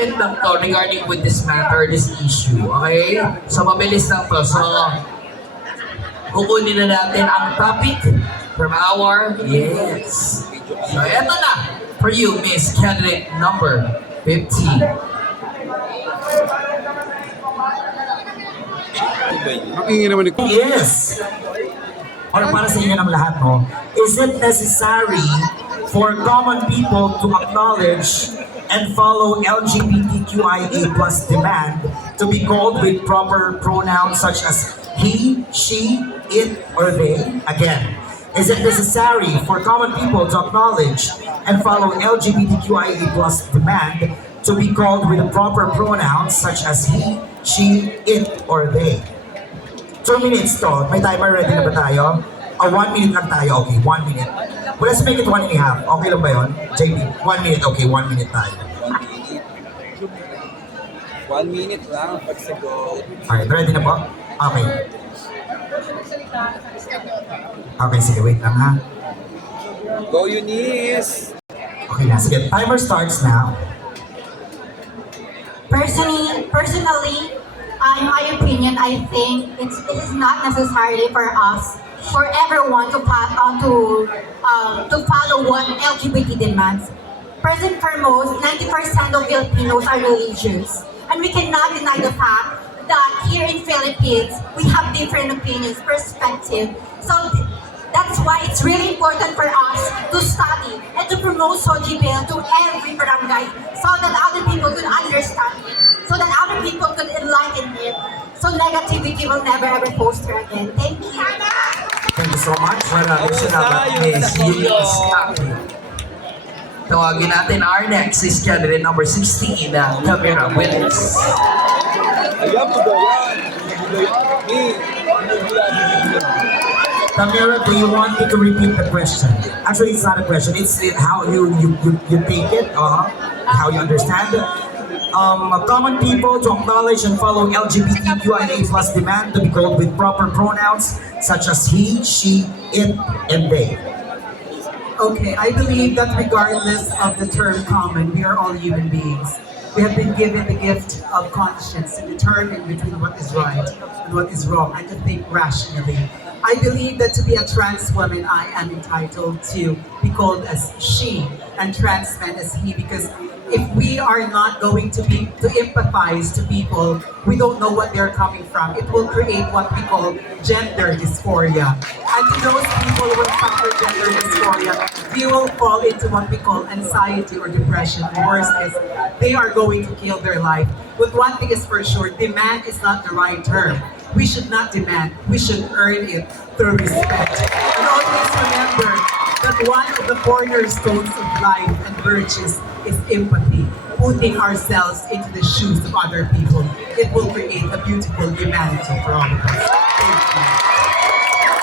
comment lang to regarding with this matter, this issue. Okay? So, mabilis lang to. So, kukunin na natin ang topic from our, yes. So, eto na for you, Miss Candidate number 15. Makingi naman ito. Yes. Or para sa inyo ng lahat, no? Is it necessary for common people to acknowledge and follow LGBTQIA plus demand to be called with proper pronouns such as he, she, it, or they? Again, is it necessary for common people to acknowledge and follow LGBTQIA plus demand to be called with the proper pronouns such as he, she, it, or they? 2 minutes to. May timer ready na ba tayo? 1 minute lang tayo. Okay, 1 minute. Well, let's make it 1 and a half. Okay lang ba yun? JP, 1 minute. Okay, 1 minute tayo. 1 minute lang, pagsagot. Alright, ready na po? Okay. Okay, sige, wait lang ha. Go Eunice! Okay na, sige. Timer starts now. Personally, in my opinion, I think it is not necessary for us, for everyone to follow what LGBT demands. First and foremost, 90% of Filipinos are religious, and we cannot deny the fact that here in Philippines we have different opinions, perspective. So that's why it's really important for us to study and to promote Soji Bill to every barangay so that other people could understand it, so that other people could enlighten it, so negativity will never ever foster again. Thank you. Thank you so much. Maraming salamat, Miss Eunice. Tawagin natin our next is candidate number 16 na Camera Winners. Ayan po ba yan? Tamara, do you want me to repeat the question? Actually, it's not a question. It's how you take it, how you understand. Common people to acknowledge and follow LGBTQIA plus demand to be called with proper pronouns such as he, she, it, and they. Okay, I believe that regardless of the term common, we are all human beings. We have been given the gift of conscience to determine between what is right and what is wrong and to think rationally. I believe that to be a trans woman, I am entitled to be called as she and trans men as he, because if we are not going to empathize to people, we don't know what they're coming from. It will create what we call gender dysphoria. And to those people who suffer gender dysphoria, they will fall into what we call anxiety or depression. Worse is they are going to kill their life. But one thing is for sure, demand is not the right term. We should not demand, we should earn it through respect. And always remember that one of the cornerstones of life and virtues is empathy, putting ourselves into the shoes of other people. It will create a beautiful humanity for all of us. Thank you.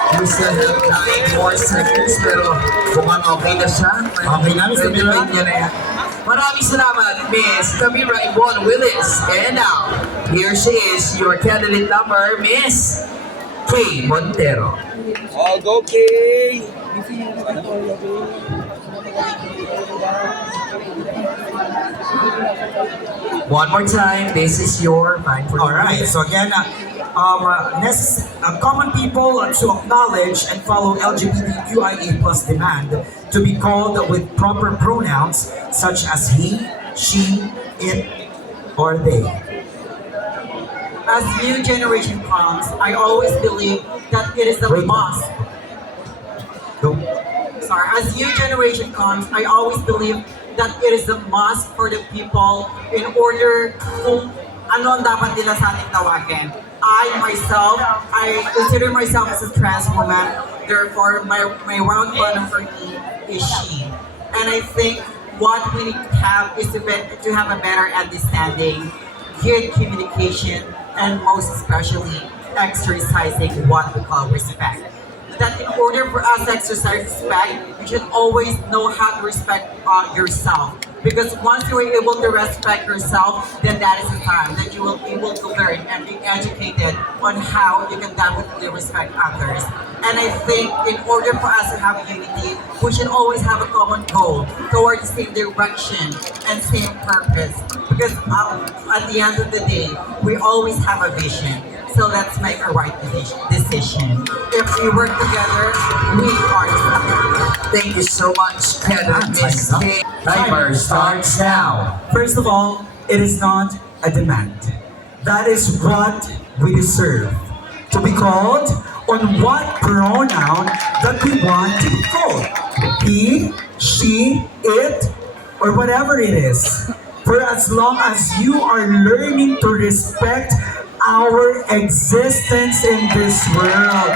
You still have 9 more seconds, pero mukhang okay na siya. Okay na, Mr. Mira. Niya na yan. Maraming salamat, Miss Camila Yvonne Willis. And now, here she is, your candidate number, Miss Kay Montero. All go Kay! One more time, this is your time for All right. So again, common people to acknowledge and follow LGBTQIA plus demand to be called with proper pronouns such as he, she, it, or they. As new generation comes, I always believe that it is a Wait. must. Go. Sorry, as new generation comes, I always believe that it is a must for the people in order kung ano ang dapat nila sa ating tawagin. I consider myself as a trans woman, therefore my round pronoun for me is she. And I think what we need to have is to have a better understanding, good communication, and most especially exercising what we call respect. That in order for us to exercise respect, you should always know how to respect yourself. Because once you are able to respect yourself, then that is the time that you will be able to learn and be educated on how you can definitely respect others. And I think in order for us to have unity, we should always have a common goal towards the same direction and same purpose. Because at the end of the day, we always have a vision. So let's make a right decision. If we work together, we are unstoppable. Thank you so much, candidate Miss K. Timer starts now. First of all, it is not a demand. That is what we deserve. To be called on what pronoun that we want to be called. He, she, it, or whatever it is. For as long as you are learning to respect our existence in this world.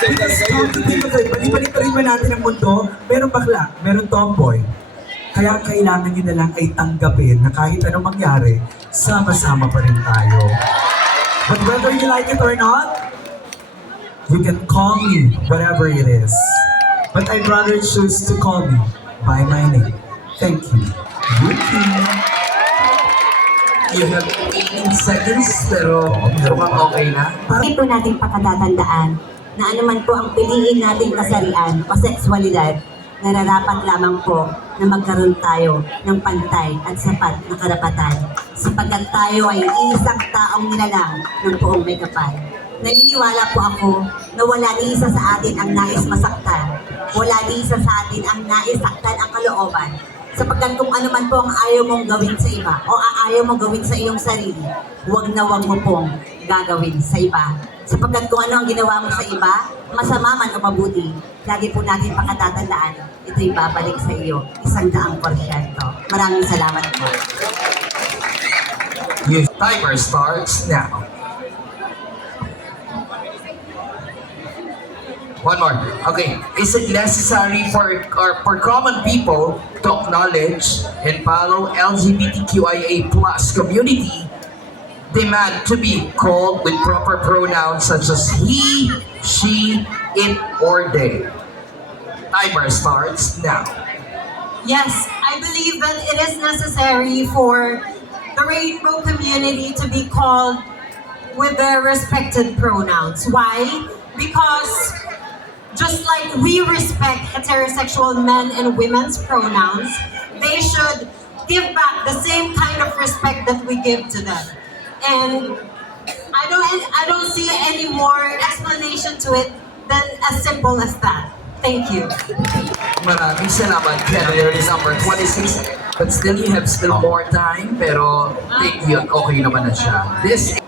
Because come to think of it, balik-balik pa natin ang mundo, meron bakla, meron tomboy. Kaya kailangan nyo na lang ay tanggapin na kahit anong mangyari, sama-sama pa rin tayo. But whether you like it or not, you can call me whatever it is. But I'd rather choose to call me by my name. Thank you. Yuki. You have 18 seconds, pero mukhang okay na. Hindi po natin pakatatandaan na anuman po ang piliin nating kasarian o sexualidad, nararapat lamang po na magkaroon tayo ng pantay at sapat na karapatan sapagkat tayo ay isang taong nilalang ng buong may kapal. Naniniwala po ako na wala ni isa sa atin ang nais masaktan, wala ni isa sa atin ang nais saktan ang kalooban. Sapagkat kung ano man po ang ayaw mong gawin sa iba o ayaw mong gawin sa iyong sarili, huwag na huwag mo pong gagawin sa iba. Sapagkat kung ano ang ginawa mo sa iba, masama man o mabuti, lagi po natin pakatatandaan, ito'y babalik sa iyo, 100%. Maraming salamat po. Your timer starts now. One more. Okay. Is it necessary for common people to acknowledge and follow LGBTQIA plus community demand to be called with proper pronouns such as he, she, it, or they? Timer starts now. Yes, I believe that it is necessary for the rainbow community to be called with their respected pronouns. Why? Because just like we respect heterosexual men and women's pronouns, they should give back the same kind of respect that we give to them. And I don't see any more explanation to it than as simple as that. Thank you. Maraming salamat, candidate number 26. But still, you have still more time. Pero, thank you. Okay naman na siya. This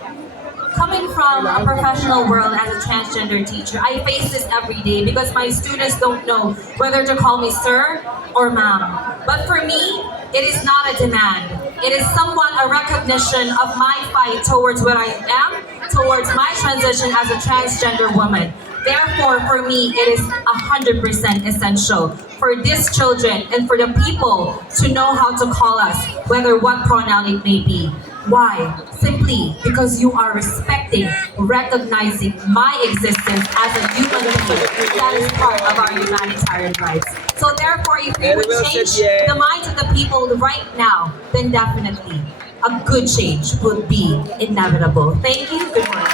Coming from a professional world as a transgender teacher, I face this every day because my students don't know whether to call me sir or ma'am. But for me, it is not a demand. It is somewhat a recognition of my fight towards what I am, towards my transition as a transgender woman. Therefore, for me, it is 100% essential for these children and for the people to know how to call us, whether what pronoun it may be. Why? Simply because you are respecting, recognizing my existence as a human being. That is part of our humanitarian rights. So therefore, if we would change the minds of the people right now, then definitely a good change would be inevitable. Thank you. Good morning.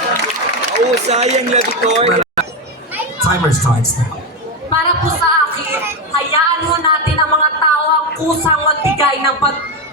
Oh, sayang, Labitor. Timer starts now. Para po sa akin, hayaan ho natin ang mga tao ang kusang magbigay ng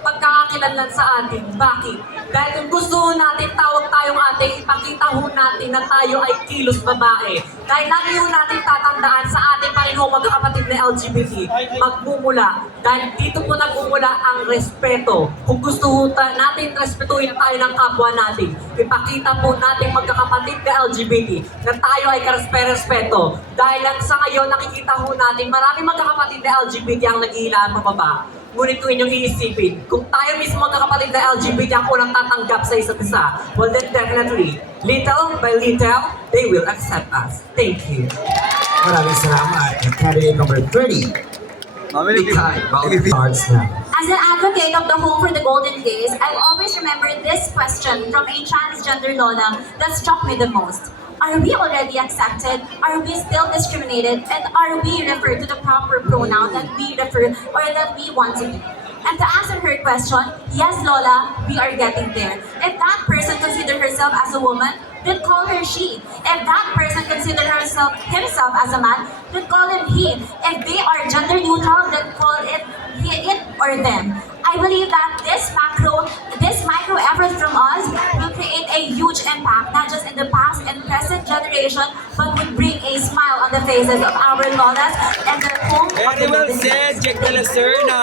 pagkakakilanlan sa atin. Bakit? Dahil kung gusto ho natin tawag tayong ate, ipakita ho natin na tayo ay kilos babae. Dahil lagi ho natin tatandaan sa ating pa rin ho magkakapatid na LGBT, magmumula. Dahil dito po nagmumula ang respeto. Kung gusto ho natin respetuhin tayo ng kapwa natin, ipakita po natin magkakapatid na LGBT na tayo ay karespeto. Dahil lang sa ngayon nakikita ho natin maraming magkakapatid na LGBT ang nag-iilaan pababa. Ngunit kung inyong iisipin, kung tayo mismo magkakapatid na LGBT ang unang tatanggap sa isa't isa, well then definitely, little by little, they will accept us. Thank you. Maraming salamat. Candidate number 30. Time starts now. As an advocate of the Home for the Golden Gays, I've always remembered this question from a transgender lola that struck me the most. Are we already accepted? Are we still discriminated? And are we referred to the proper pronoun that we refer or that we want to be? And to answer her question, yes, Lola, we are getting there. If that person considers herself as a woman, then call her she. If that person considers himself as a man, then call him he. If they are gender neutral, then call it or them. I believe that this micro effort from us will create a huge impact, not just in the past and present generation, but would bring a smile on the faces of our lolas and their home. Very well said, Jack de la Serna.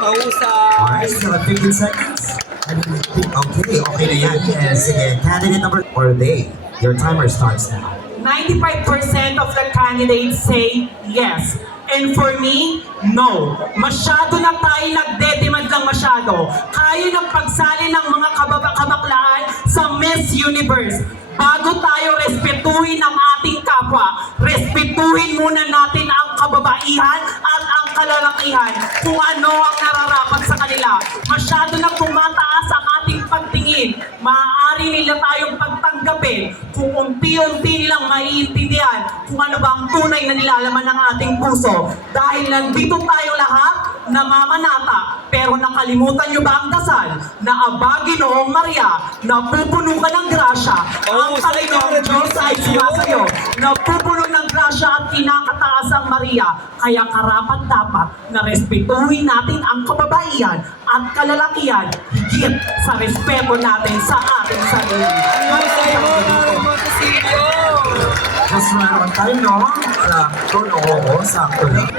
Mahusay. Alright, still have 15 seconds. Okay na yan. Yes, sige. Candidate number, or they. Your timer starts now. 95% of the candidates say yes. And for me, no. Masyado na tayo nagdedemand lang masyado. Kaya ng pagsali ng mga kabaklaan sa Miss Universe. Bago tayo respetuhin ang ating kapwa, respetuhin muna natin ang kababaihan at ang kalalakihan kung ano ang nararapat sa kanila. Masyado na tumataas ang ating pagtingin. Maaari nila tayong pagtanggapin kung unti-unti nilang maiintindihan kung ano ba ang tunay na nilalaman ng ating puso. Dahil nandito tayo lahat namamanata, pero nakalimutan nyo ba ang dasal na abagi noong Maria, napupuno ka ng grasya, ang Panginoong Diyos ay sumasayo, napupuno ng grasya at kinakataas ang Maria, kaya karapat dapat na respetuhin natin ang kababaihan at kalalakihan higit sa respeto natin sa ating sarili. Mahusay mo, Maring Montecillo. Just naman tayo, no? Sakto, oo, sakto lang.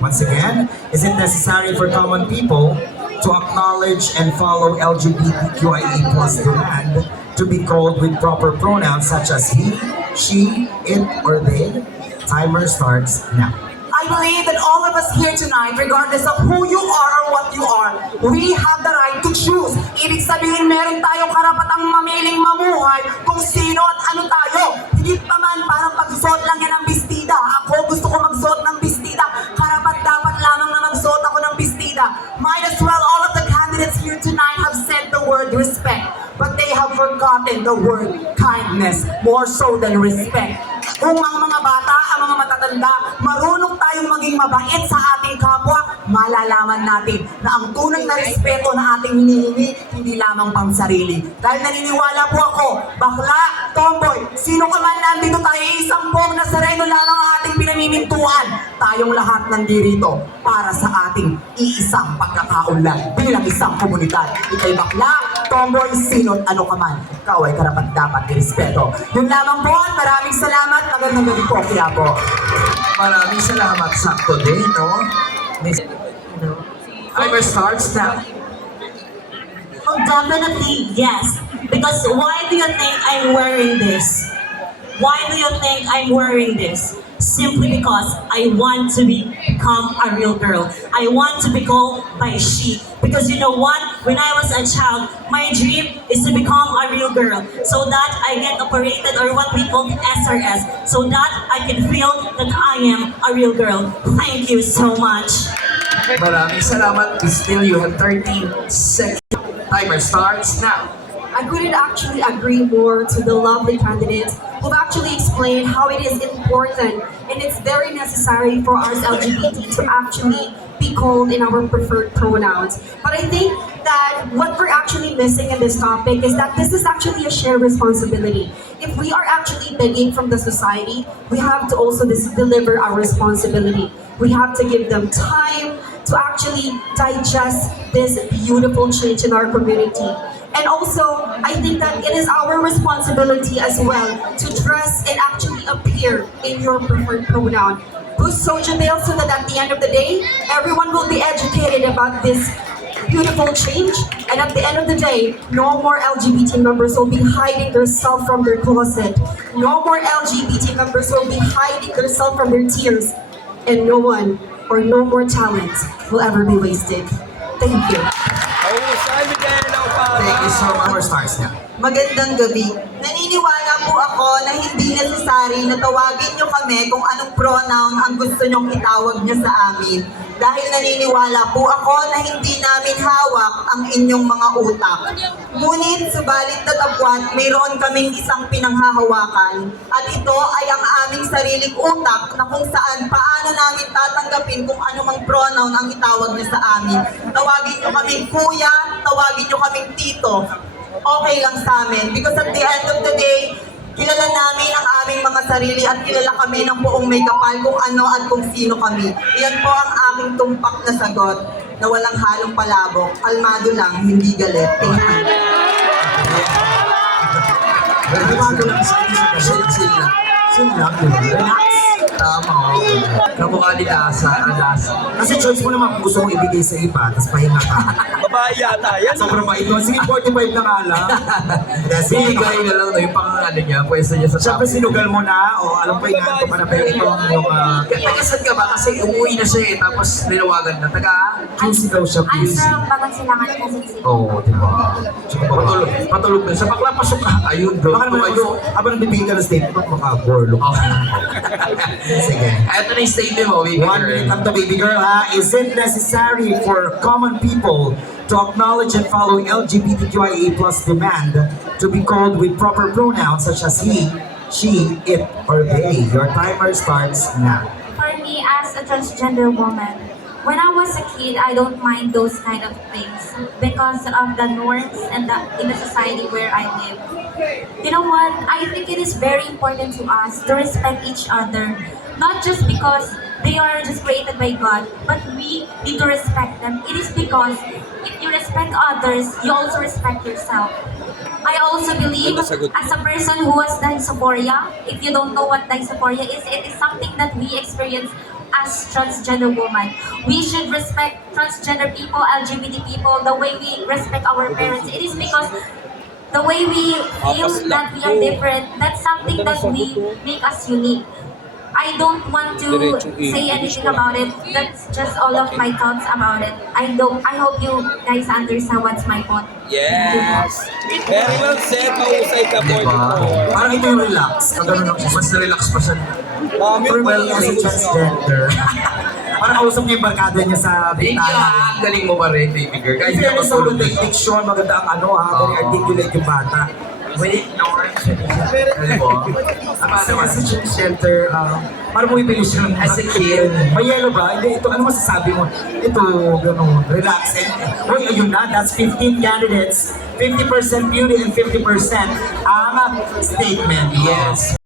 Once again, is it necessary for common people to acknowledge and follow LGBTQIA+ demand to be called with proper pronouns such as he, she, it, or they? Timer starts now. I believe that all of us here tonight, regardless of who you are or what you are, we have the right to choose. Ibig sabihin, meron tayong karapatang mamiling mamuhay kung sino at ano tayo. Hindi pa man parang pagsuot lang yan ng bestida. Ako gusto ko magsuot ng bestida. Karapat dapat lamang na magsuot ako ng bestida. Might as well all of the candidates here tonight have said the word respect, but they have forgotten the word kindness more so than respect. Kung ang mga bata, ang mga matatanda, marunong tayong maging mabait sa ating kapwa, malalaman natin na ang tunay na respeto na ating hinihingi, hindi lamang pang sarili. Dahil naniniwala po ako, bakla, tomboy, sino ka man nandito tayo, isang buong Nazareno lamang ang ating pinamimintuan. Tayong lahat nandirito para sa ating iisang pagkakaunlad bilang isang komunidad. Ika'y bakla, tomboy, sino ano ka man, ikaw ay karapat dapat irespeto. Yun lamang po at maraming salamat. Magandang gabi po, Quiapo. Maraming salamat, sakto din, no? Timer starts now. Oh, definitely yes. Because why do you think I'm wearing this? Why do you think I'm wearing this? Simply because I want to become a real girl. I want to be called by she. Because you know what? When I was a child, my dream is to become a real girl. So that I get operated or what we call SRS. So that I can feel that I am a real girl. Thank you so much. Maraming salamat. Still, you have 13 seconds. Timer starts now. I couldn't actually agree more to the lovely candidates who've actually explained how it is important and it's very necessary for us LGBT to actually be called in our preferred pronouns. But I think that what we're actually missing in this topic is that this is actually a shared responsibility. If we are actually begging from the society, we have to also deliver our responsibility. We have to give them time to actually digest this beautiful change in our community. And also, I think that it is our responsibility as well to dress and actually appear in your preferred pronoun. Boost social bill so that at the end of the day, everyone will be educated about this beautiful change. And at the end of the day, no more LGBT members will be hiding themselves from their closet. No more LGBT members will be hiding themselves from their tears. And no one or no more talents will ever be wasted. Thank you. Mahusay, Miguel. Thank you so much. Timer starts now. Magandang gabi. Naniniwala po ako na hindi necessary na tawagin nyo kami kung anong pronoun ang gusto nyong itawag nyo sa amin. dahil naniniwala po ako na hindi namin hawak ang inyong mga utak. Ngunit, subalit datapwat, mayroon kaming isang pinanghahawakan at ito ay ang aming sariling utak na kung saan paano namin tatanggapin kung anumang pronoun ang itawag niyo sa amin. Tawagin niyo kaming kuya, tawagin niyo kaming tito. Okay lang sa amin because at the end of the day, kilala namin ang aming mga sarili at kilala kami ng buong may kapal kung ano at kung sino kami. Iyan po ang aking tumpak na sagot na walang halong palabok. Kalmado lang, hindi galit. Thank you. Bago lang sa inyo sa sila. Sila, relax. Tama. Kamukha nila sa alas. Kasi choice mo naman kung gusto mong ibigay sa iba, tapos pahinga ka. Babae yata yan. Sobrang bait mo. Sige, 45 na nga lang. Binigay na lang yung pang-ano niya, pwesto niya sa Siyempre top. sinugal mo na, o alam ko yung ko pa na pero itong yung Tagasad ka ba? Kasi umuwi na siya eh, tapos nilawagan na. Taga? QC daw siya, I'm QC. from Pagkasilangan kasi si Oo, di ba? Patulog na siya. Bakla pasok ka. Ayun, bro. Baka naman Tumayo. habang nagbibigay ka ng statement, maka-borlo. Sige. Ito na yung statement mo, baby 1 minute lang to, baby girl, ha? Is it necessary for common people to acknowledge and follow LGBTQIA+ demand to be called with proper pronouns such as he, she, it, or they? Your timer starts now. For me, as a transgender woman, when I was a kid, I don't mind those kind of things because of the norms and in the society where I live. You know what? I think it is very important to us to respect each other, not just because they are just created by God, but we need to respect them. It is because if you respect others, you also respect yourself. I also believe, as a person who has dysphoria, if you don't know what dysphoria is, it is something that we experience as transgender women. We should respect transgender people, LGBT people, the way we respect our parents. It is because the way we feel that we are different, that's something that we make us unique. I don't want to say anything about it. That's just all of my thoughts about it. I hope you guys understand what's my point. Yes. Very well said. Mahusay ka po. Parang ito yung relax. Pag gano'n ako, Mas relax pa siya. well, as a transgender. Parang kausap niya yung barkada niya sa Thank you, bintana. ha. Ang galing mo pa rin, baby girl. Kahit Kasi hindi ano ako sa tulog mga eh. diction, maganda ang ano ha, very articulate yung bata. Wait, no, alam mo? Kasi as a transgender, parang mo ibigay siya ng As a kid. May yellow ba? Hindi, ito, ano masasabi mo? Ito, gano'n, relax. Uy, ayun na, that's 15 candidates, 50% beauty and 50% ang statement. Yes.